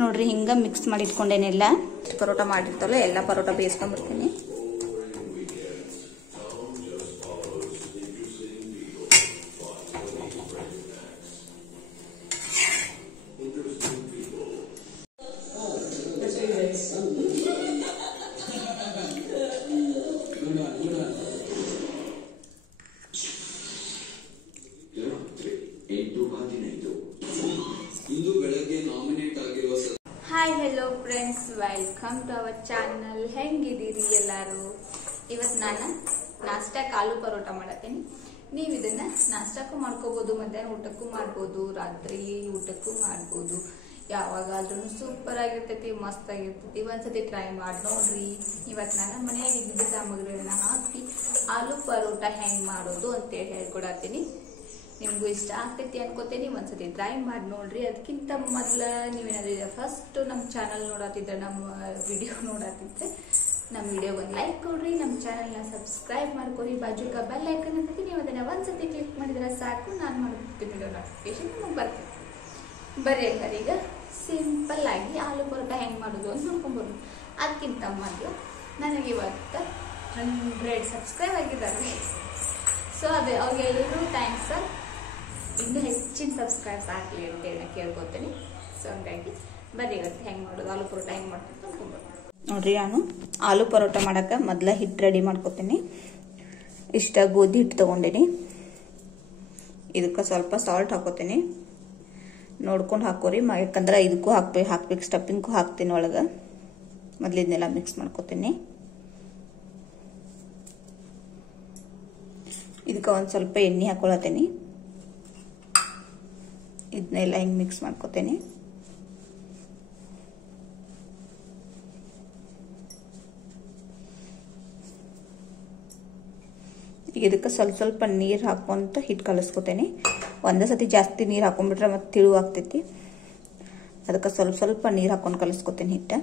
ನೋಡ್ರಿ ಹಿಂಗ ಮಿಕ್ಸ್ ಮಾಡಿ ಇಟ್ಕೊಂಡೇನೆಲ್ಲ ಪರೋಟ ಮಾಡಿರ್ತಲ್ಲ ಎಲ್ಲ ಪರೋಟ ಬೇಯಿಸ್ಕೊಂಡ್ಬಿಡ್ತೀನಿ. Hi hello friends, welcome to our channel. ಹೆಂಗಿದ್ದೀರಿ ಎಲ್ಲಾರು? ಇವತ್ತು ನಾನು ನಾಷ್ಟಾಕ್ ಆಲೂ ಪರೋಟ ಮಾಡತ್ತೀನಿ. ನೀವು ಇದನ್ನ ನಾಷ್ಟಾಕ್ಕೂ ಮಾಡ್ಕೋಬಹುದು, ಮಧ್ಯಾಹ್ನ ಊಟಕ್ಕೂ ಮಾಡ್ಬೋದು, ರಾತ್ರಿ ಊಟಕ್ಕೂ ಮಾಡ್ಬೋದು. ಯಾವಾಗಾದ್ರೂ ಸೂಪರ್ ಆಗಿರ್ತೈತಿ, ಮಸ್ತ್ ಆಗಿರ್ತೈತಿ. ಒಂದ್ಸತಿ ಟ್ರೈ ಮಾಡಿ ನೋಡ್ರಿ. ಇವತ್ತು ನಾನು ಮನೆಯಾಗ ಇದ್ದಿದ್ದ ಸಾಮಗ್ರಿಗಳನ್ನ ಹಾಕಿ ಆಲೂ ಪರೋಟ ಹೆಂಗ್ ಮಾಡೋದು ಅಂತೇಳಿ ಹೇಳ್ಕೊಡತ್ತೀನಿ. ನಿಮ್ಗೂ ಇಷ್ಟ ಆಗ್ತೈತಿ ಅನ್ಕೋತೀನಿ. ಒಂದ್ಸತಿ ಟ್ರೈ ಮಾಡಿ ನೋಡ್ರಿ. ಅದಕ್ಕಿಂತ ಮೊದಲ ನೀವೇನಾದ್ರೂ ಫಸ್ಟ್ ನಮ್ಮ ಚಾನಲ್ ನೋಡತ್ತಿದ್ರೆ, ನಮ್ಮ ವಿಡಿಯೋ ನೋಡತ್ತಿದ್ರೆ ನಮ್ಮ ವಿಡಿಯೋಗೆ ಒಂದು ಲೈಕ್ ಕೊಡ್ರಿ, ನಮ್ಮ ಚಾನಲ್ನ ಸಬ್ಸ್ಕ್ರೈಬ್ ಮಾಡ್ಕೊರಿ. ಬಾಜುಕ ಬೆಲ್ ಐಕನ್ ಅಂತೈತಿ, ನೀವು ಅದನ್ನ ಒಂದ್ಸತಿ ಕ್ಲಿಕ್ ಮಾಡಿದ್ರೆ ಸಾಕು, ನಾನು ಮಾಡ್ತೀನಿ ವಿಡಿಯೋ ನೋಟಿಫಿಕೇಶನ್ ನಿಮಗೆ ಬರ್ತೈತಿ. ಬರ್ರಿ ಎಲ್ಲರೂ ಈಗ ಸಿಂಪಲ್ ಆಗಿ ಆಲೂ ಪರೋಟ ಹೆಂಗೆ ಮಾಡೋದು ಅಂತ ನೋಡ್ಕೊಂಬೋದು. ಅದಕ್ಕಿಂತ ಮೊದಲು ನನಗೆ ಇವತ್ತು 100 ಸಬ್ಸ್ಕ್ರೈಬ್ ಆಗಿದ್ದಾರೆ. ಸೊ ಅದು ಅವ್ರಿಗೆಲ್ಲರೂ ಥ್ಯಾಂಕ್ಸ್. ಇನ್ನೂ ಹೆಚ್ಚಿನ ಸಬ್ಸ್ಕ್ರೈಬ್ಸ್ ಆಗಲಿ ಅಂತೇಳಿ ನಾನು ಕೇಳ್ಕೊತೀನಿ. ಸೊ ಹಂಗಾಗಿ ಬರ್ರಿ ಇವತ್ತು ಹೆಂಗೆ ಮಾಡೋದು, ಆಲೂ ಪರೋಟ ಹೆಂಗೆ ಮಾಡ್ತೀನಿ ನೋಡ್ಕೊಂಬೋದು. ನೋಡ್ರಿ, ನಾನು ಆಲೂ ಪರೋಟ ಮಾಡೋಕೆ ಮೊದಲ ಹಿಟ್ಟು ರೆಡಿ ಮಾಡ್ಕೊತೀನಿ. ಇಷ್ಟ ಗೋಧಿ ಹಿಟ್ಟು ತೊಗೊಂಡಿನಿ. ಇದಕ್ಕೆ ಸ್ವಲ್ಪ ಸಾಲ್ಟ್ ಹಾಕೋತೀನಿ. ನೋಡ್ಕೊಂಡು ಹಾಕೋರಿ, ಯಾಕಂದ್ರೆ ಇದಕ್ಕೂ ಹಾಕ್ಬೇಕು ಸ್ಟಫಿಂಗ್ಗೂ ಹಾಕ್ತೀನಿ ಒಳಗೆ. ಮೊದಲು ಇದನ್ನೆಲ್ಲ ಮಿಕ್ಸ್ ಮಾಡ್ಕೋತೀನಿ. ಇದಕ್ಕೆ ಒಂದು ಸ್ವಲ್ಪ ಎಣ್ಣೆ ಹಾಕೊಳತೀನಿ. ಇದನ್ನೆಲ್ಲ ಹಿಂಗೆ ಮಿಕ್ಸ್ ಮಾಡ್ಕೋತೀನಿ. ಈಗ ಇದಕ್ಕೆ ಸ್ವಲ್ಪ ನೀರು ಹಾಕೊಂತ ಹಿಟ್ಟು ಕಲಿಸ್ಕೋತೀನಿ. ಒಂದೇ ಸತಿ ಜಾಸ್ತಿ ನೀರು ಹಾಕೊಂಡ್ಬಿಟ್ರೆ ಮತ್ತೆ ತಿಳು ಆಗ್ತೈತಿ. ಅದಕ್ಕೆ ಸ್ವಲ್ಪ ನೀರು ಹಾಕೊಂಡು ಕಲಿಸ್ಕೋತೀನಿ ಹಿಟ್ಟು.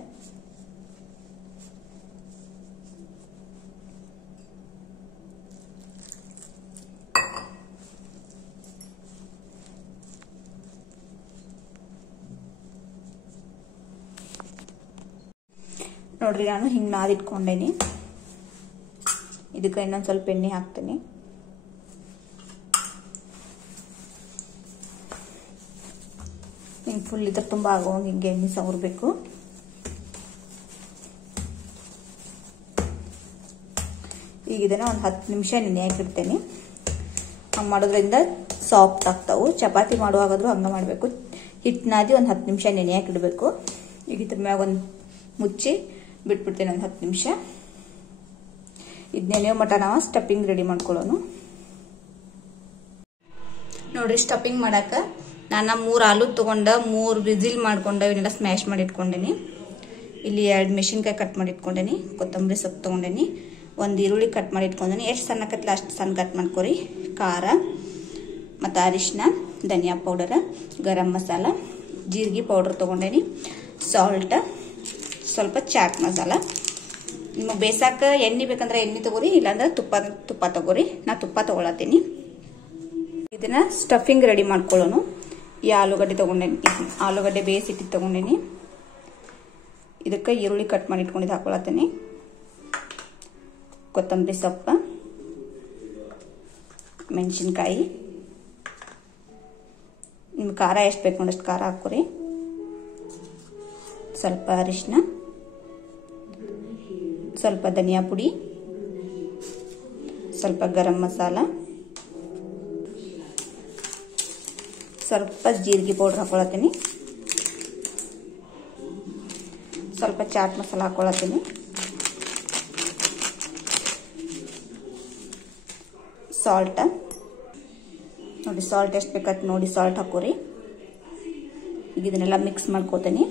ನೋಡ್ರಿ, ನಾನು ಹಿಂಗೆ ನಾದಿಟ್ಕೊಂಡೇನಿ. ಇದಕ್ಕೆ ಇನ್ನೊಂದು ಸ್ವಲ್ಪ ಎಣ್ಣೆ ಹಾಕ್ತೀನಿ. ಹಿಂಗೆ ಫುಲ್ ಇದ್ರ ತುಂಬ ಆಗೋಂಗೆ ಹಿಂಗೆ ಎಣ್ಣೆ ಸವರ್ಬೇಕು. ಈಗ ಇದನ್ನ ಒಂದು 10 ನಿಮಿಷ ನೆನೆ ಹಾಕಿಡ್ತೇನೆ. ಹಂಗೆ ಮಾಡೋದ್ರಿಂದ ಸಾಫ್ಟ್ ಆಗ್ತಾವು. ಚಪಾತಿ ಮಾಡುವಾಗಾದ್ರೂ ಹಂಗೆ ಮಾಡಬೇಕು. ಹಿಟ್ಟು ನಾದಿ ಒಂದು 10 ನಿಮಿಷ ನೆನೆ ಹಾಕಿಡ್ಬೇಕು. ಈಗ ಇದ್ರ ಮ್ಯಾಗ ಒಂದು ಮುಚ್ಚಿ ಬಿಟ್ಬಿಡ್ತೇನೆ ಒಂದು 10 ನಿಮಿಷ. ಇದನ್ನೇ ಮಟ ನಾವು ಸ್ಟಫಿಂಗ್ ರೆಡಿ ಮಾಡ್ಕೊಳ್ಳೋನು. ನೋಡ್ರಿ, ಸ್ಟಫಿಂಗ್ ಮಾಡಾಕ ನಾನು 3 ಆಲೂ ತಗೊಂಡ 3 ವಿಸಿಲ್ ಮಾಡ್ಕೊಂಡ ಇವನ್ನೆಲ್ಲ ಸ್ಮ್ಯಾಶ್ ಮಾಡಿ ಇಟ್ಕೊಂಡೇನಿ. ಇಲ್ಲಿ 2 ಮೆಣಸಿನ್ಕಾಯಿ ಕಟ್ ಮಾಡಿ ಇಟ್ಕೊಂಡೇನಿ. ಕೊತ್ತಂಬರಿ ಸೊಪ್ಪು ತಗೊಂಡೇನಿ. 1 ಈರುಳ್ಳಿ ಕಟ್ ಮಾಡಿ ಇಟ್ಕೊಂಡೇನಿ. ಎಷ್ಟು ಸಣ್ಣಕತ್ಲ ಅಷ್ಟು ಸಣ್ಣ ಕಟ್ ಮಾಡ್ಕೊರಿ. ಖಾರ ಮತ್ತು ಅರಿಶಿನ, ಧನಿಯಾ ಪೌಡರ್, ಗರಂ ಮಸಾಲ, ಜೀರಿಗೆ ಪೌಡರ್ ತಗೊಂಡೇನಿ. ಸಾಲ್ಟ್, ಸ್ವಲ್ಪ ಚಾಟ್ ಮಸಾಲ. ನಿಮಗೆ ಬೇಸಾಕ ಎಣ್ಣೆ ಬೇಕಂದ್ರೆ ಎಣ್ಣೆ ತಗೋರಿ, ಇಲ್ಲಾಂದ್ರೆ ತುಪ್ಪ ತಗೋರಿ. ನಾ ತುಪ್ಪ ತಗೊಳತ್ತೀನಿ. ಇದನ್ನ ಸ್ಟಫಿಂಗ್ ರೆಡಿ ಮಾಡ್ಕೊಳ್ಳೋನು. ಈ ಆಲೂಗಡ್ಡೆ ತಗೊಂಡೇನಿ. ಆಲೂಗಡ್ಡೆ ಬೇಯಿಸಿಟ್ಟು ತಗೊಂಡೇನಿ. ಇದಕ್ಕೆ ಈರುಳ್ಳಿ ಕಟ್ ಮಾಡಿ ಇಟ್ಕೊಂಡಿದ್ದು ಹಾಕೊಳತ್ತೀನಿ. ಕೊತ್ತಂಬರಿ ಸೊಪ್ಪು, ಮೆಣಸಿನ್ಕಾಯಿ. ನಿಮ್ಗೆ ಖಾರ ಎಷ್ಟು ಬೇಕು ಅಷ್ಟು ಖಾರ ಹಾಕೋರಿ. ಸ್ವಲ್ಪ ಅರಿಶಿನ, ಸ್ವಲ್ಪ ಧನಿಯಾ ಪುಡಿ, ಸ್ವಲ್ಪ ಗರಂ ಮಸಾಲ, ಸ್ವಲ್ಪ ಜೀರಿಗೆ ಪೌಡರ್ ಹಾಕೊಳತ್ತೀನಿ. ಸ್ವಲ್ಪ ಚಾಟ್ ಮಸಾಲ ಹಾಕೊಳತ್ತೀನಿ. ಸಾಲ್ಟ್ ನೋಡಿ, ಸಾಲ್ಟ್ ಎಷ್ಟು ಬೇಕಂತ ನೋಡಿ ಸಾಲ್ಟ್ ಹಾಕೋರಿ. ಈಗ ಇದನ್ನೆಲ್ಲ ಮಿಕ್ಸ್ ಮಾಡ್ಕೋತೀನಿ.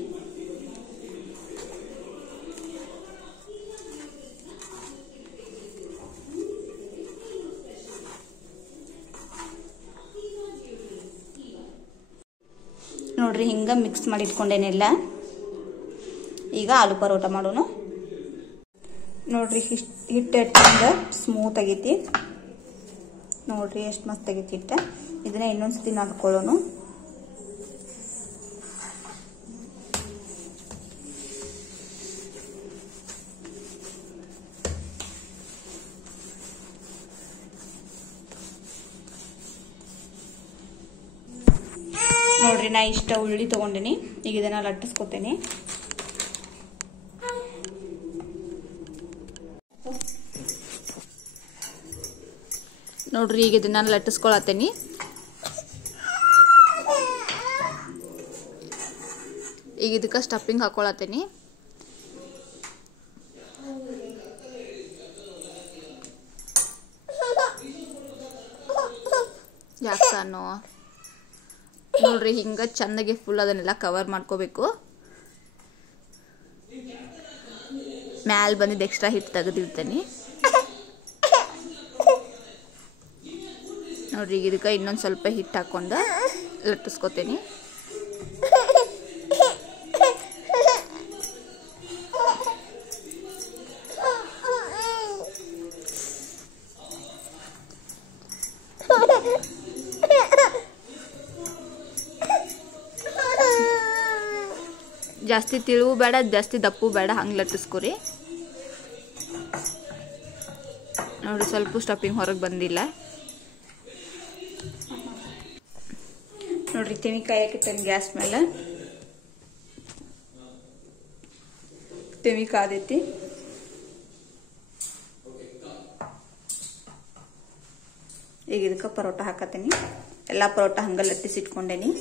ನೋಡ್ರಿ, ಹಿಂಗ ಮಿಕ್ಸ್ ಮಾಡಿ ಇಟ್ಕೊಂಡೇನೆಲ್ಲ. ಈಗ ಆಲೂ ಪರೋಟ ಮಾಡೋಣ. ನೋಡ್ರಿ, ಹಿಟ್ಟು ಎಷ್ಟೊಂದು ಸ್ಮೂತ್ ಆಗೈತಿ. ನೋಡ್ರಿ ಎಷ್ಟು ಮಸ್ತ್ ಆಗೈತಿ ಹಿಟ್ಟು. ಇದನ್ನ ಇನ್ನೊಂದ್ಸತಿ ನಾದ್ಕೊಳ್ಳೋಣ. ನೋಡ್ರಿ ನಾ ಇಷ್ಟ ಉಳ್ಳಿ ತಗೊಂಡಿನಿ. ಈಗ ಇದನ್ನ ಲಟ್ಟಿಸ್ಕೊತೇನೆ. ನೋಡ್ರಿ ಈಗ ಇದನ್ನ ಲಟ್ಟಿಸ್ಕೊಳತ್ತೇನಿ. ಈಗ ಇದಕ್ಕೆ ಸ್ಟಫಿಂಗ್ ಹಾಕೊಳತ್ತೇನಿ. ಯಾಕೆ ಸಾನು ನೋಡ್ರಿ ಹಿಂಗ ಚಂದಾಗಿ ಫುಲ್ ಅದನ್ನೆಲ್ಲ ಕವರ್ ಮಾಡ್ಕೋಬೇಕು. ಮ್ಯಾಲ್ ಬಂದಿದ್ದು ಎಕ್ಸ್ಟ್ರಾ ಹಿಟ್ಟು ತೆಗೆದಿರ್ತೇನೆ. ನೋಡ್ರಿ ಈಗ ಇದಕ್ಕೆ ಇನ್ನೊಂದು ಸ್ವಲ್ಪ ಹಿಟ್ಟು ಹಾಕೊಂಡು ಲಟ್ಟಿಸ್ಕೊತೇನೆ. ಜಾಸ್ತಿ ತಿಳುವು ಬೇಡ, ಜಾಸ್ತಿ ದಪ್ಪು ಬೇಡ, ಹಂಗೆ ಲಟ್ಟಿಸ್ಕೊರಿ. ನೋಡಿ ಸ್ವಲ್ಪ ಸ್ಟಫಿಂಗ್ ಹೊರಗೆ ಬಂದಿಲ್ಲ. ನೋಡ್ರಿ ತೆಮಿಕಾಯಿ ಹಾಕಿಟ್ಟೇನೆ ಗ್ಯಾಸ್ ಮೇಲೆ. ತೆಮಿ ಕಾದೈತಿ. ಈಗ ಇದಕ್ಕೆ ಪರೋಟ ಹಾಕತ್ತೀನಿ. ಎಲ್ಲ ಪರೋಟ ಹಂಗ ಲಟ್ಟಿಸಿಟ್ಕೊಂಡೇನಿ.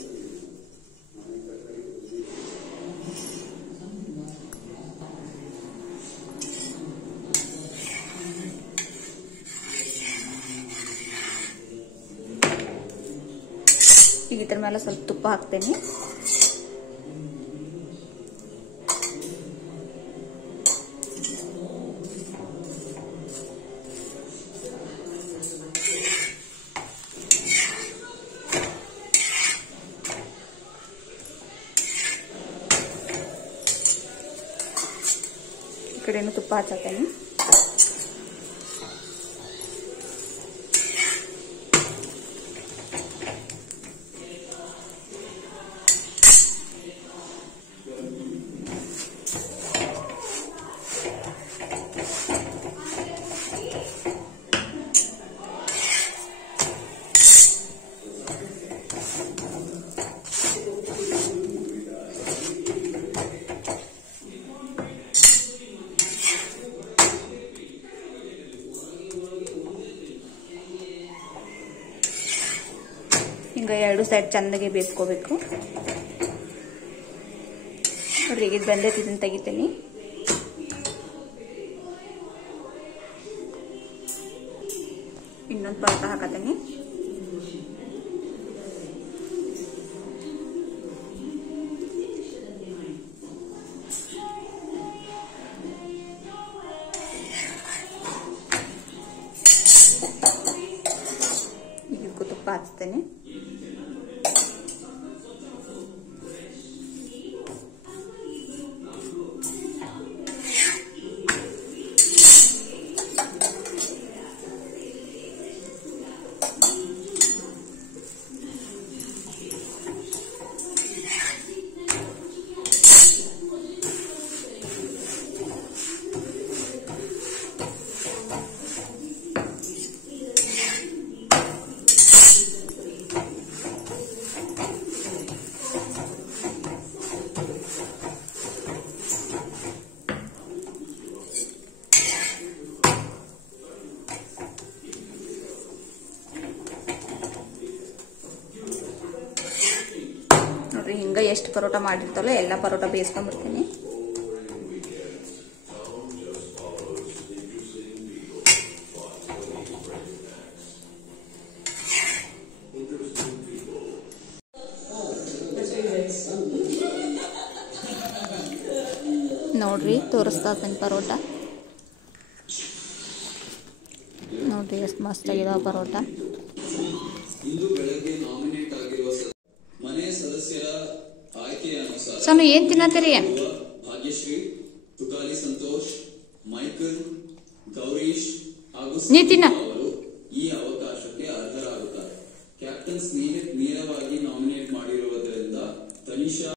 ಈಗ ಇದ್ರ ಮೇಲೆ ಸ್ವಲ್ಪ ತುಪ್ಪ ಹಾಕ್ತೇನೆ. ಈ ಕಡೆನೂ ತುಪ್ಪ ಹಚ್ಚತ್ತೇನೆ. ಹಿಂಗ ಎರಡು ಸೈಡ್ ಚಂದಾಗಿ ಬೇಯಿಸ್ಕೋಬೇಕು. ನೋಡ್ರಿ ಈಗ ಬಂದೈತಿ, ಇದನ್ನ ತೆಗಿತೀನಿ. ಇನ್ನೊಂದು ಪರೋಟ ಹಾಕತೀನಿ. ಇದಕ್ಕೂ ತುಪ್ಪ ಹಚ್ತೇನೆ. ನೋಡ್ರಿ ಹಿಂಗ ಎಷ್ಟು ಪರೋಟ ಮಾಡಿರ್ತಾವಲ್ಲ ಎಲ್ಲ ಪರೋಟ ಬೇಯಿಸ್ಕೊಂಡ್ಬಿಡ್ತೀನಿ. ನೋಡ್ರಿ ತೋರಿಸ್ತಾ ಇದ್ದೀನಿ ಪರೋಟ. ನೋಡ್ರಿ ಎಷ್ಟು ಮಸ್ತ್ ಆಗಿದಾವ ಪರೋಟ. ಸಣ್ಣ ಏನ್ ತಿನ್ನತ್ತೀರಿ? ಭಾಗ್ಯಶ್ರೀ, ತುಕಾಲಿ ಸಂತೋಷ್, ಮೈಕಲ್, ಗೌರೀಶ್ ಹಾಗೂ ನೀ ತಿನ್ನ ಈ ಅವಕಾಶಕ್ಕೆ ಅರ್ಹರಾಗುತ್ತಾರೆ. ಕ್ಯಾಪ್ಟನ್ ಸ್ನೇಹಿತ್ ನೇರವಾಗಿ ನಾಮಿನೇಟ್ ಮಾಡಿರುವುದರಿಂದ ತನಿಷಾ